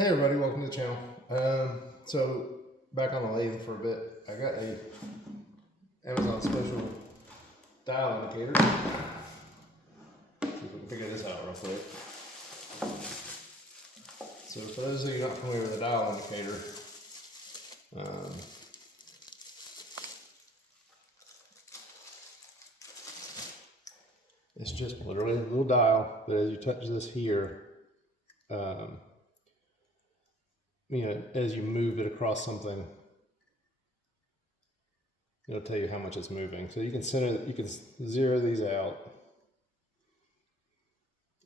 Hey everybody, welcome to the channel. So back on the lathe for a bit. I got a Amazon special dial indicator. See if we can figure this out real quick. So for those of you not familiar with a dial indicator, it's just literally a little dial that as you touch this here, as you move it across something, it'll tell you how much it's moving. So you can zero these out.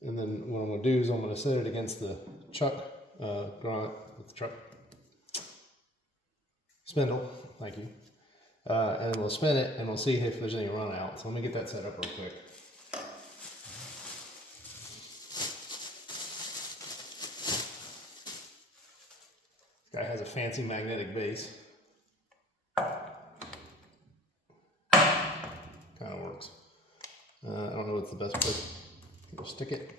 And then what I'm going to do is I'm going to set it against the chuck grunt with the truck spindle. Thank you. And we'll spin it and we'll see if there's any run out. So let me get that set up real quick. Guy has a fancy magnetic base. Kind of works. I don't know what's the best place to stick it.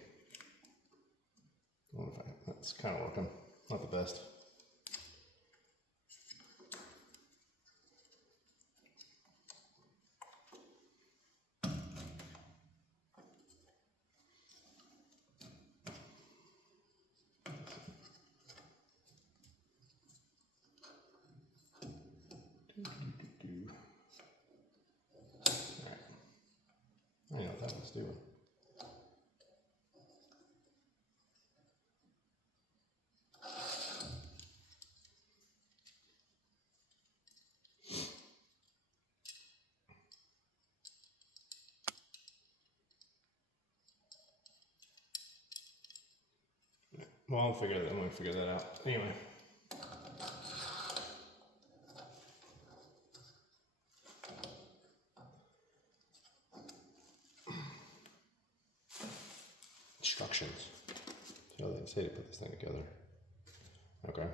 That's kind of working. Not the best. I know what that one's doing. Well, I'm going to figure that out. Anyway. Instructions. So they say to put this thing together. Okay.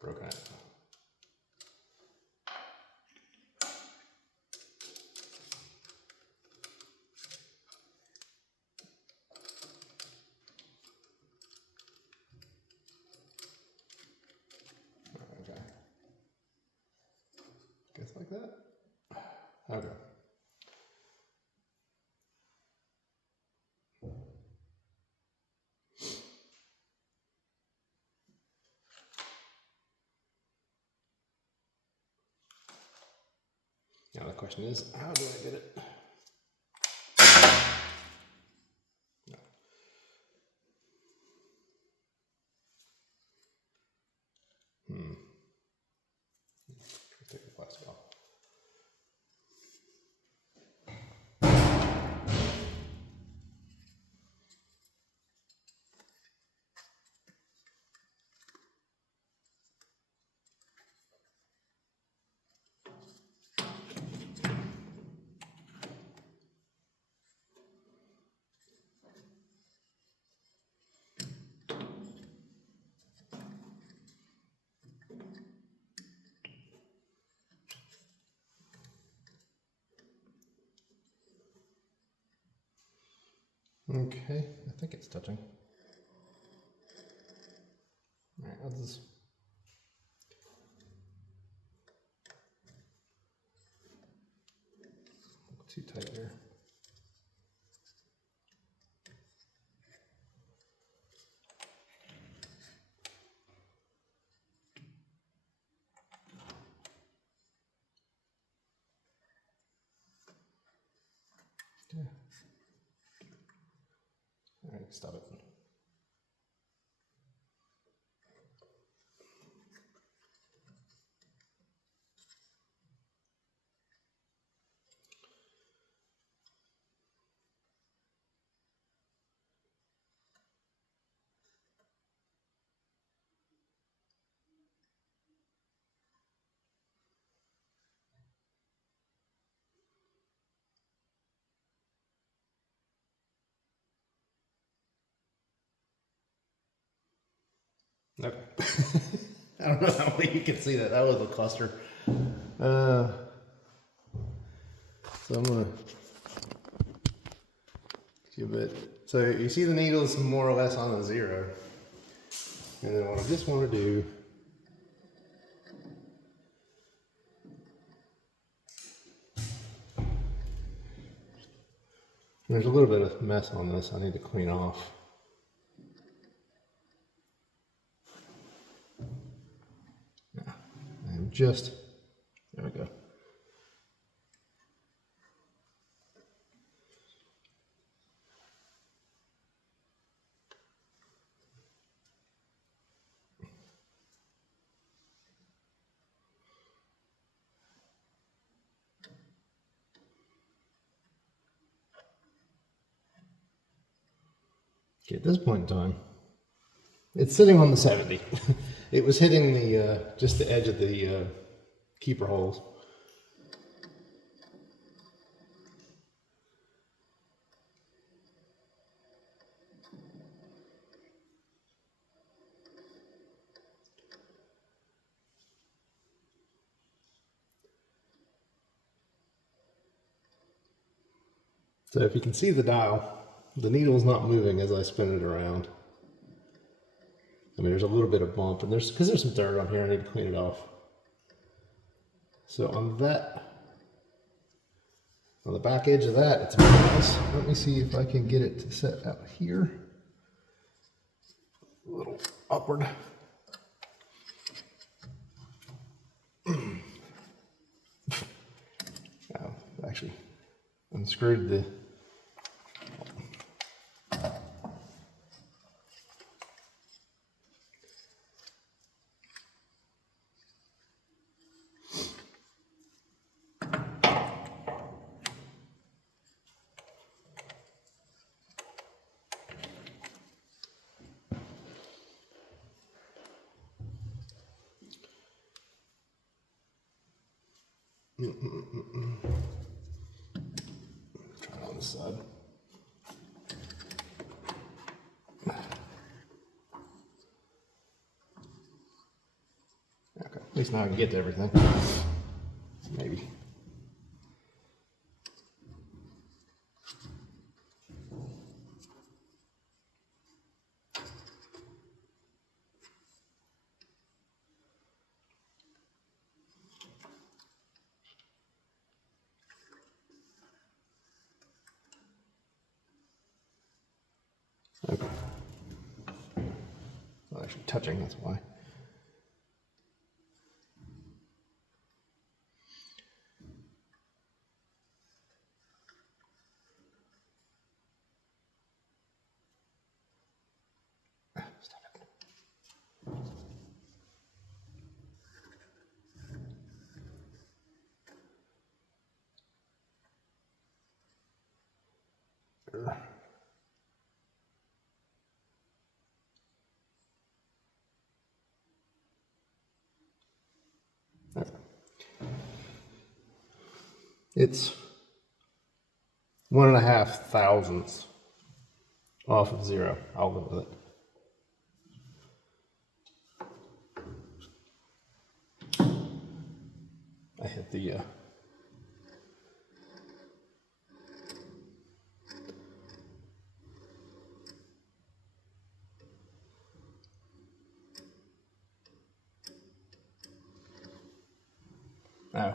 Broken it. Okay. Guess like that. Okay. Now the question is, how do I get it? No. Take the plastic off. Okay, I think it's touching. All right, I'll just too tight here. Okay. All right, stop it. Okay. I don't know how well you can see that. That was a cluster. So I'm gonna give it. So you see the needles more or less on a 0, and then what I just want to do. There's a little bit of mess on this I need to clean off. Yeah, and just, there we go. Okay, at this point in time, it's sitting on the 70. It was hitting the just the edge of the keeper holes. So if you can see the dial, the needle's not moving as I spin it around. I mean, there's a little bit of bump, and because there's some dirt on here, I need to clean it off. So on the back edge of that, it's very nice. Let me see if I can get it to set out here. A little upward. Oh, actually unscrewed the. Try it on this side. Okay, at least now I can get to everything. Maybe. Okay. Well, actually touching, that's why. Stop it. Okay. It's 1.5 thousandths off of 0. I'll go with it. I hit the oh.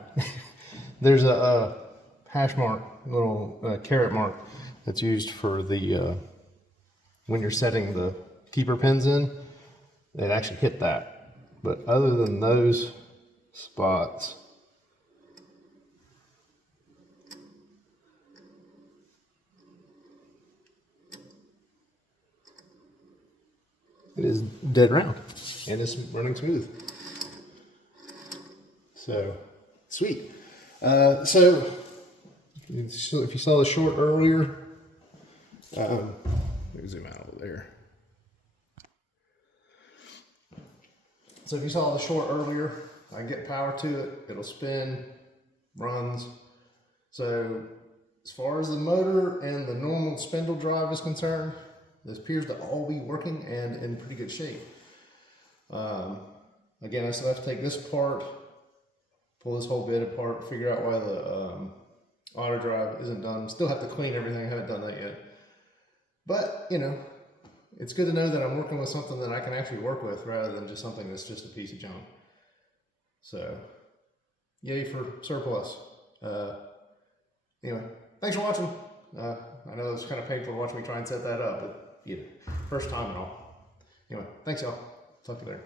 There's a hash mark, little caret mark that's used for the when you're setting the keeper pins in. It actually hit that, but other than those spots, it is dead round and it's running smooth. So sweet. So if you saw the short earlier, let me zoom out over there. So if you saw the short earlier, I get power to it, it'll spin, runs. So as far as the motor and the normal spindle drive is concerned, this appears to all be working and in pretty good shape. Again, I still have to take this apart, pull this whole bit apart, figure out why the auto drive isn't done. Still have to clean everything. I haven't done that yet. But, you know, it's good to know that I'm working with something that I can actually work with rather than just something that's just a piece of junk. So, yay for surplus. Anyway, thanks for watching. I know it was kind of painful to watch me try and set that up, but, you know, first time and all. Anyway, thanks y'all. Talk to you later.